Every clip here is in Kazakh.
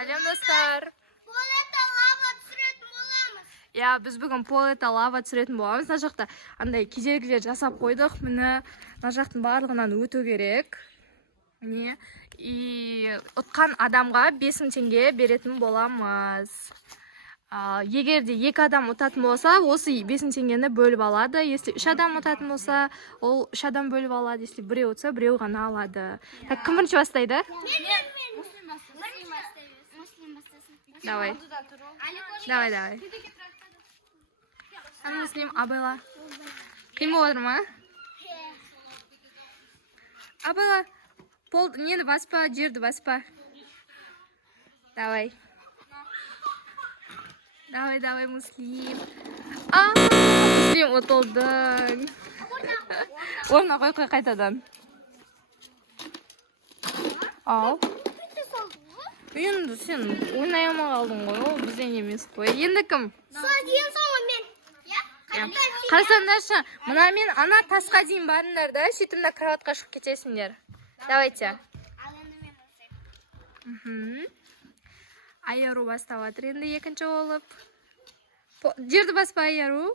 Сәлем достар. Полета лава түсіретін боламыз. Я, біз бүгін полета лава түсіретін боламыз. Мына жақта андай кедергілер жасап қойдық. Міне, мына жақтың барлығынан өту керек. Міне, и ұтқан адамға 5000 теңге беретін боламыз. Егер де 2 адам ұтатын болса, осы 5000 теңгені бөліп алады. Если 3 адам ұтатын болса, ол 3 адам бөліп алады. Если біреу ұтса, біреу ғана алады. Так, кім бірінші бастайды? Давай. Давай. Муслим, Абайла. Кім отыр ма? Абайла, нені баспа, жерді баспа. Давай. Давай, Муслим. Муслим ұтылдың. Орна қой қайтадан. Ал. Енді сен ойнай алмай қалдың ғой, ол бізден емес қой. Енді кім? Ең соңы мен. Қарасаңдаршы, мына мен ана тасқа дейін барыңдар да, сөйтімді кроватқа шығып кетесіңдер. Давайте. Айару бастап жатыр енді екінші болып. Жерді баспа Айару.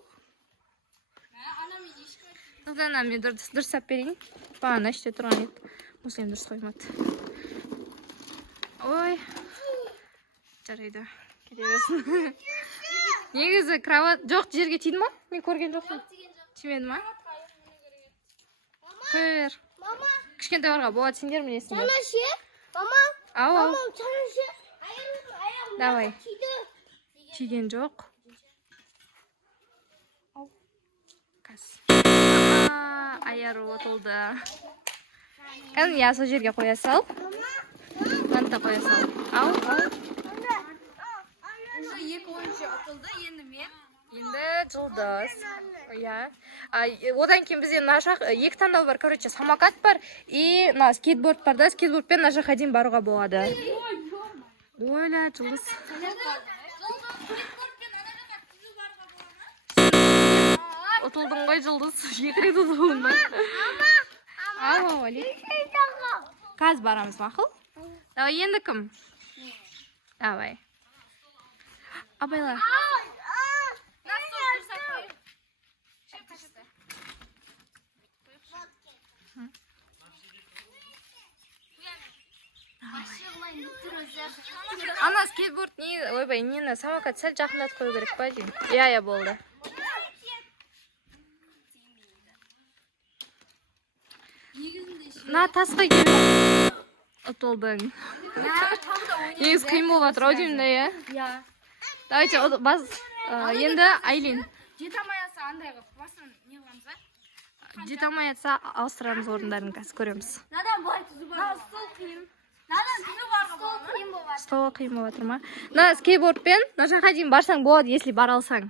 Нұрдан мен дұрыстап берейін. Бағана іште тұрған еді. Муслим дұрыс қоймады. Ой. Жарайды. Кете берсін. Негізі кроват жоқ, жерге тиді ма? Мен көрген жоқпын. Тимеді ма? Қоя бер. Мама. Кішкентайларға болады, сендер білесіңдер. Чана ше? Мама. Ау. Мама, чана ше? Давай. Тиген жоқ. Қас. Айару отылды. Кән, я сол жерге қоя сал. Манта қоя сал. Ау. Уже екі ойыншы ұтылды, енді мен. Енді жылдыз. Одан кейін бізде мына жақ 2 таңдау бар. Короче, самокат бар и скейтборд бар да. Скейтбордпен мына жаққа дейін баруға болады. Ойла, жылдыз. Ұтылдың ғой жылдыз. 2 рет ұтылдың ба? Ау, Али. Қаз барамыз, мақыл? Давай, енді кім? Давай. Абайла. Ана скейтборд не, ойбай, нені самокат сәл жақындатып қою керек па деймін. Я болды. На тасқа келіп ұтылдың. Негіз қиын болып жатыр, ау деймін да, я? Давайте, енді Айлин. Жете алмай жатса андай қылып, басын не қыламыз ба? Жете алмай жатса ауыстырамыз орындарын, қазір көреміз. Надан былай түзу бар. Стол қиын. Надан түзу барға болады. Столға қиын болып жатыр ма? На скейтбордпен мына жаққа дейін барсаң болады, если бара алсаң.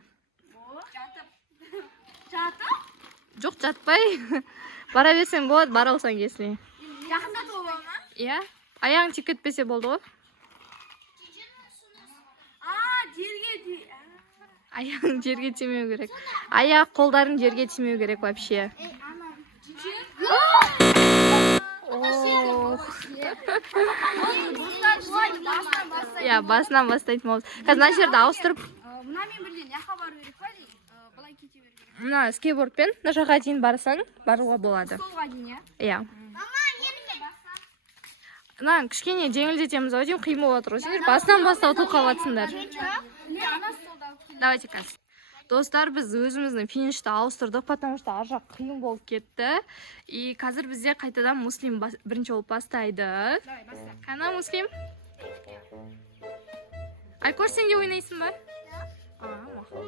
Жатып? Жоқ, жатпай. Бара берсең болады, бара алсаң, если. Жақында тоба ма? Иә. Аяғың тиіп кетпесе болды ғой. Жерге Аяғың жерге тимеу керек. Аяқ, қолдарың жерге тимеу керек вообще. Я, басынан бастайтын боламыз. Қазір мына жерді ауыстырып, Мұнамен бірден яққа бару керек па дейді? Былай кете беру керек. мына скейтбордпен мына жаққа дейін барсаң, баруға болады. Столға дейін, иә? Иә. Мама, нені Мына кішкене жеңілдетеміз ау деймін, қиын болып жатыр ғой. Сендер басынан бастап ұтылып қалатсыңдар. Ана столда. Давайте қазір. Достар, біз өзіміздің финишті ауыстырдық, потому что ар жақ қиын болып кетті. И қазір бізде қайтадан Муслим бірінші болып бастайды. Давай, баста. Қана Муслим? Айкош, сен де ойнайсың ба? Мақұл.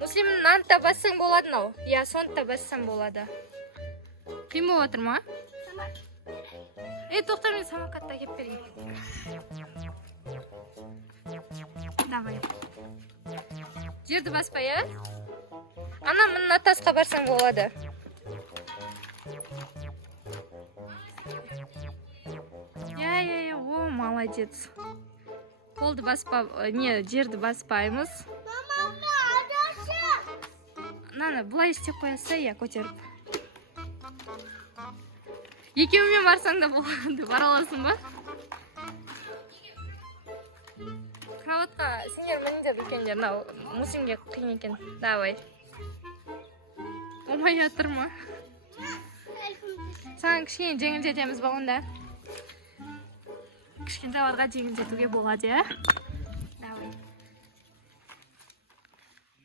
Муслим, нантта бассаң болады ау. Я, сонтта бассаң болады. Қиын болып жатыр ма? Тоқтар, мен самокатта кеп берейін. Давай. Жерді баспа, я? Ана, мына тасқа барсаң болады. Я, о, молодец. Қолды баспа, жерді баспаймыз. Мама, адашы. Нана, бұлай істеп қояса, я көтеріп. Екеуімен барсаң да болады. Бара аласың ба? Kravatqa singlar mininglar ekanlar. Muslimga qiyin ekan. Davay. Olmayotirmi? Sen kichkina jengilchatamiz bor unda. Kichkina kravatga jengilchatuga bo'ladi. Davay.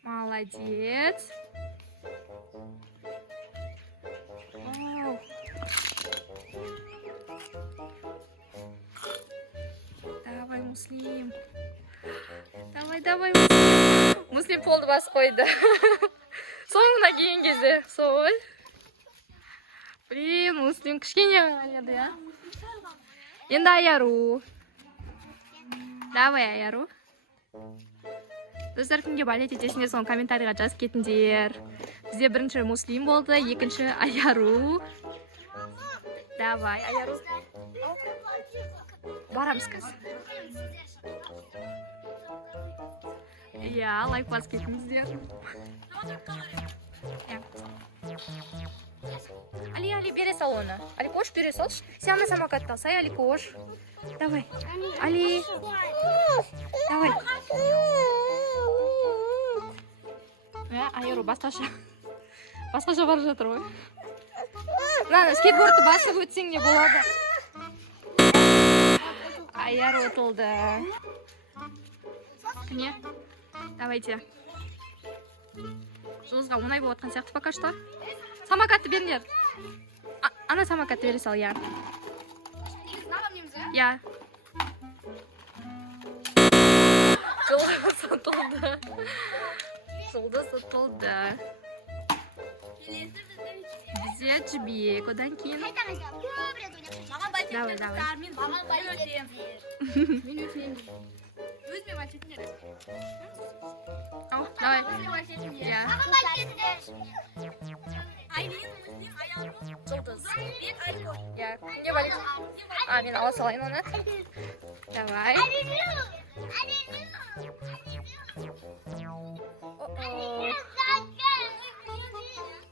Молодец. Вау. Давай, Муслим. Давай, Муслим. Муслим полды басып қойды. Соңына келген кезде, сол. Блин, Муслим кішкене қалады, я. Енді Аяру. Давай, Аяру. Достар, кімге балет етесіңдер, соны комментарийға жазып кетіңдер. Бізде бірінші Муслим болды, екінші Аяру. Давай, Аяру. Барамыз кіз. Иә, лайк басып кетіңіздер. Али, бере сал оны. Али, кош, бере салшы. Сен ана самокатты алсай, Али, кош. Давай. Али. Давай. Аяру, басқаша бара жатыр ғой. Мына скейтбордты басып өтсең де болады. Аяру ұтылды. Кіне? Давайте. Жолызға оңай болып отқан сияқты пока что. Самокатты беріңдер. Ана самокатты бере сал, я. Я. Жұлдыз ұтылды. Жұлдыз ұтылды. Бізде жібек, одан кейін. Давай. Мен өтінемін. Өзіме бачетін жер. Давай. Я. Жұлдыз. Я. Кімге балет? Мен ала салайын оны. Давай.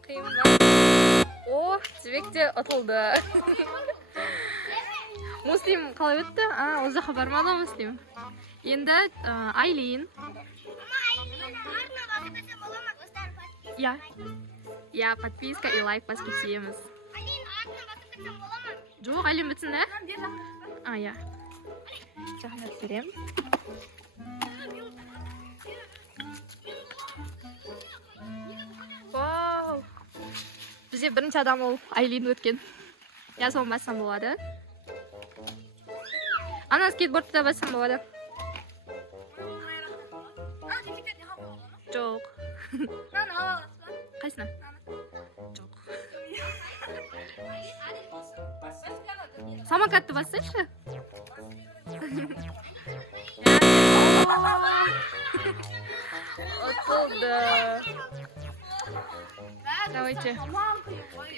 Қиын ба? О, жібек те ұтылды. Муслим қалай өтті? Ол жаққа бармады Муслим. Енді Айлин. Я, подписка и лайк басып кетеміз. Жоқ, Айлин бітсін, да? Я. Жағына түсірем. Вау! Бізде бірінші адам ол Айлин өткен. Я соны бассам болады. Ана скейтбордты да бассам болады. Жоқ. Қайсына? Жоқ. Самокатты бассайшы? Ұтылды. Давайте.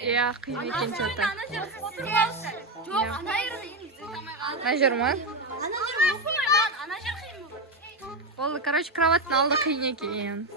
Я қиын екен что-то. Ана жер ма? Ол, короче, кроваттың алды қиын екен.